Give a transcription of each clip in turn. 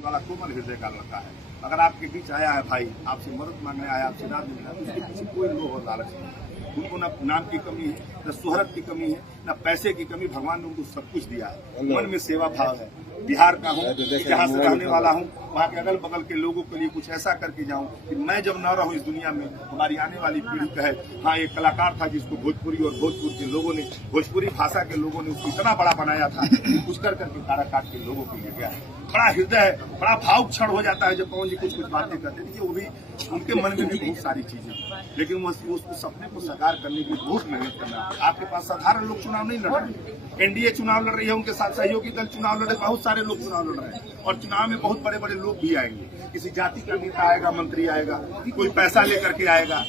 शांति वाला कोमल हृदय का लड़का है। अगर आपके बीच आया है भाई, आपसे मदद मांगने आया, आपसे रात मिला, उसके पीछे कोई लोभ और लालच नहीं है। उनको न नाम की कमी है, न शोहरत की कमी है, न पैसे की कमी। भगवान ने उनको सब कुछ दिया है। मन में सेवा भाव है। बिहार का हूँ, जहाँ से रहने वाला हूँ, वहाँ के अगल बगल के लोगों के लिए कुछ ऐसा करके जाऊँ कि मैं जब न रहूँ इस दुनिया में, हमारी आने वाली पीढ़ी कहे हाँ एक कलाकार था जिसको भोजपुरी और भोजपुर के लोगों ने, भोजपुरी भाषा के लोगों ने उसको इतना बड़ा बनाया था, कुछ कर करके काराकाट के लोगों के लिए गया है। बड़ा हृदय है, बड़ा भावुक क्षण हो जाता है जब पवन जी कुछ बातें करते हैं। वो भी उनके मन में भी बहुत सारी चीजें हैं, लेकिन वो उस सपने को साकार करने के लिए बहुत मेहनत करना है। आपके पास साधारण लोग चुनाव नहीं लड़ रहे, एनडीए चुनाव लड़ रही है, उनके साथ सहयोगी दल चुनाव लड़ रहे, बहुत सारे लोग चुनाव लड़ रहे हैं और चुनाव में बहुत बड़े बड़े लोग भी आएंगे। किसी जाति का नेता आएगा, मंत्री आएगा, कोई पैसा लेकर के आएगा,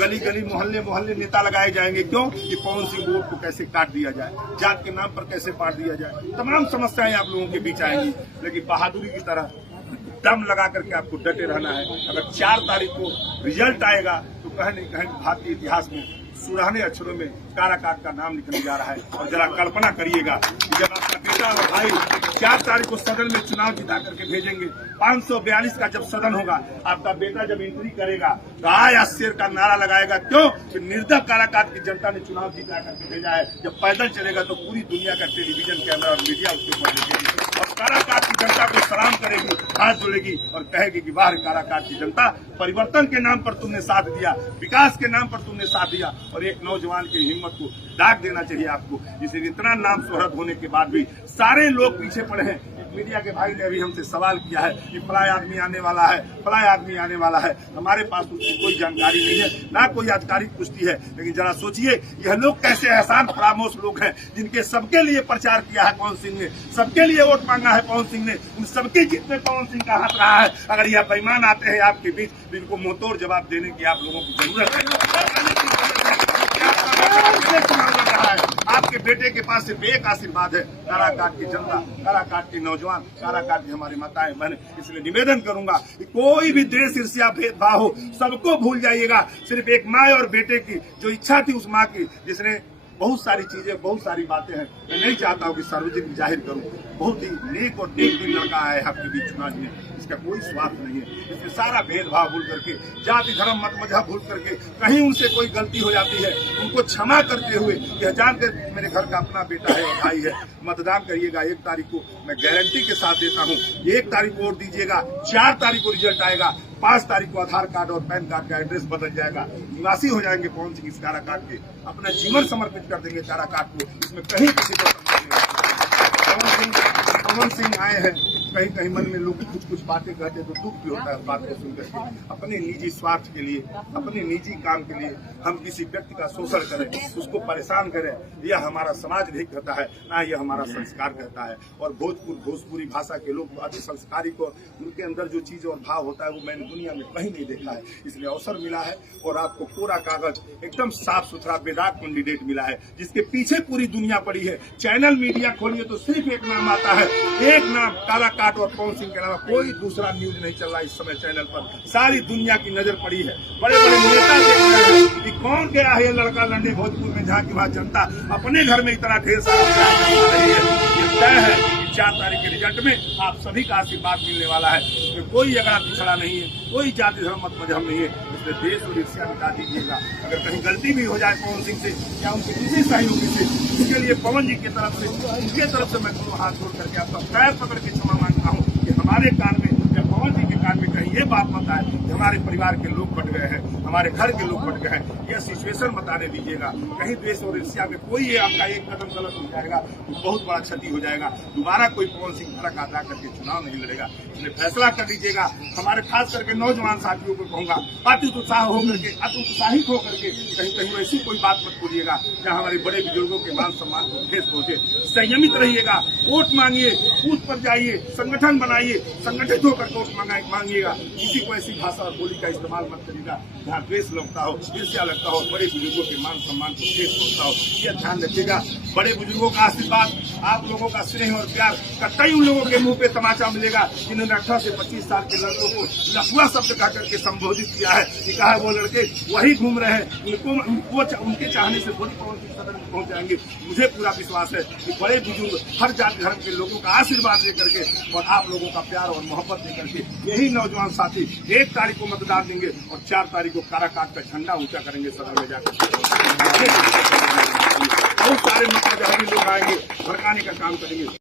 गली गली मोहल्ले मोहल्ले नेता लगाए जाएंगे। क्यों? कि पवन सिंह वोट को कैसे काट दिया जाए, जात के नाम पर कैसे बांट दिया जाए, तमाम समस्याएं आप लोगों के बीच आएंगी। लेकिन बहादुरी की तरह दम लगा करके आपको डटे रहना है। अगर 4 तारीख को रिजल्ट आएगा तो कहीं भारतीय इतिहास में सुनहरे अक्षरों में काराकाट का नाम निकल जा रहा है। और जरा कल्पना करिएगा कि जब आपका बेटा और भाई 4 तारीख को सदन में चुनाव जिता करके भेजेंगे, 542 का जब सदन होगा, आपका बेटा जब एंट्री करेगा तो आय शेर का नारा लगाएगा। क्यों? कि निर्दय काराकाट की जनता ने चुनाव जिता करके भेजा है। जब पैदल चलेगा तो पूरी दुनिया का टेलीविजन कैमरा और मीडिया उसके ऊपर देखेगी और काराकाट की जनता को सलाम करेगी, हाथ जोड़ेगी और कहेगी कि वाह काराकाट की जनता, परिवर्तन के नाम पर तुमने साथ दिया, विकास के नाम पर तुमने साथ दिया। और एक नौजवान की हिम्मत को दाग देना चाहिए आपको, जिसे इतना नाम शोहरत होने के बाद भी सारे लोग पीछे पड़े हैं। मीडिया के भाई ने अभी हमसे सवाल किया है कि फलां आदमी आने वाला है, फलां आदमी आने वाला है। हमारे पास उसकी कोई जानकारी नहीं है, ना कोई आधिकारिक पुष्टि है। लेकिन जरा सोचिए यह लोग कैसे एहसान फरामोश लोग हैं, जिनके सबके लिए प्रचार किया है पवन सिंह ने, सबके लिए वोट मांगा है पवन सिंह ने, उन सबके जीत में पवन सिंह का हाथ रहा है। अगर यह बेईमान आते हैं आपके बीच तो इनको मुंहतोड़ जवाब देने की आप लोगों की जरूरत है। आपके बेटे के पास सिर्फ एक आशीर्वाद है, काराकाट की जनता, काराकाट के नौजवान, काराकाट की हमारी माताएं बहनें। इसलिए निवेदन करूंगा कि कोई भी द्वेष ईर्ष्या भेदभाव हो, सबको भूल जाइएगा। सिर्फ एक माँ और बेटे की जो इच्छा थी, उस माँ की जिसने बहुत सारी चीजें, बहुत सारी बातें हैं, मैं नहीं चाहता हूँ कि सार्वजनिक जाहिर करूँ। बहुत ही नेक और नेक दिन लड़का आया है आपके बीच चुनाव में, इसका कोई स्वार्थ नहीं है। इसमें सारा भेदभाव भूल करके, जाति धर्म मत मजहब भूल करके, कहीं उनसे कोई गलती हो जाती है उनको क्षमा करते हुए, यह जानकर मेरे घर का अपना बेटा है और भाई है, मतदान करिएगा। 1 तारीख को मैं गारंटी के साथ देता हूँ, 1 तारीख को वोट दीजिएगा, 4 तारीख को रिजल्ट आएगा, 5 तारीख को आधार कार्ड और पैन कार्ड का एड्रेस बदल जाएगा, निवासी हो जाएंगे पवन सिंह इस काराकाट के, अपना जीवन समर्पित कर देंगे काराकाट को। इसमें कहीं किसी को पवन सिंह आए हैं, कहीं कहीं मन में लोग कुछ बातें कहते तो दुख भी होता है बात को सुनकर के। अपने निजी स्वार्थ के लिए, अपने निजी काम के लिए हम किसी व्यक्ति का शोषण करें, उसको परेशान करें, यह हमारा समाज नहीं कहता है, ना यह हमारा संस्कार कहता है। और भोजपुरी भाषा के लोग अति संस्कारी को, उनके अंदर जो चीज और भाव होता है वो मैंने दुनिया में कहीं नहीं देखा है। इसलिए अवसर मिला है और आपको कोरा कागज, एकदम साफ सुथरा बेदाग कैंडिडेट मिला है, जिसके पीछे पूरी दुनिया पड़ी है। चैनल मीडिया खोलिए तो सिर्फ एक नाम आता है, एक नाम, काराकाट और पवन सिंह के अलावा कोई दूसरा न्यूज नहीं चल रहा इस समय चैनल पर। सारी दुनिया की नजर पड़ी है, बड़े बड़े नेता देख रहे हैं कि कौन गया है लड़का लड़ने भोजपुर में, जहाँ की वहाँ जनता अपने घर में इतना ढेर सारा रही है। ये तय है कि 4 तारीख के रिजल्ट में आप सभी का आशीर्वाद मिलने वाला है। इसमें कोई अगड़ा पिछड़ा नहीं है, कोई जाति धर्म मत मजहब नहीं है। इसलिए देश और ईर्ष्या मिटा दीजिएगा। अगर कहीं गलती भी हो जाए पवन सिंह से या उनके किसी सहयोगी से, इसके लिए पवन जी की तरफ से, उनके तरफ से मैं दोनों हाथ जोड़ करके आपका पैर पकड़ के क्षमा मांगता हूँ कि हमारे कान में या पवन जी के कान में कहीं ये बात मत आए कि हमारे परिवार के लोग बट गए हैं, हमारे घर के लोग बट गए हैं। यह सिचुएशन बताने दीजिएगा। कहीं द्वेष और ईर्ष्या में कोई ये आपका एक कदम गलत हो जाएगा तो बहुत बड़ा क्षति हो जाएगा। दोबारा कोई पवन सिंह भड़क आता करके चुनाव नहीं लड़ेगा। इसलिए फैसला कर लीजिएगा। हमारे खास करके नौजवान साथियों को कहूंगा, उत्साहित होकर के कहीं ऐसी कोई बात मत बोलिएगा जहाँ हमारे बड़े बुजुर्गों के मान सम्मान को ठेस पहुंचे। संयमित रहिएगा, वोट मांगिए, बूथ पर जाइए, संगठन बनाइए, संगठित होकर वोट मांगिएगा, किसी को ऐसी भाषा और बोली का इस्तेमाल मत करिएगा जहाँ द्वेष लगता हो, ईर्ष्या लगता हो, बड़े बुजुर्गों के मान सम्मान को ठेस पहुंचता हो। यह ध्यान रखिएगा। बड़े बुजुर्गों का आशीर्वाद, आप लोगों का स्नेह और प्यार कतई उन लोगों के मुंह पे तमाचा मिलेगा जिन्होंने 18 से 25 साल के लड़कों को लफुआ शब्द कह करके संबोधित किया है कि कहा वो लड़के वही घूम रहे हैं, उनके चाहने से थोड़ी पवन की सदन में पहुंच जाएंगे। मुझे पूरा विश्वास है कि बड़े बुजुर्ग हर जाति धर्म के लोगों का आशीर्वाद लेकर के और आप लोगों का प्यार और मोहब्बत लेकर के यही नौजवान साथी 1 तारीख को मतदान देंगे और 4 तारीख को काराकाट का झंडा ऊंचा करेंगे सदन में जाकर। बहुत सारे मुद्दे लोग आएंगे, भड़काने का काम करेंगे।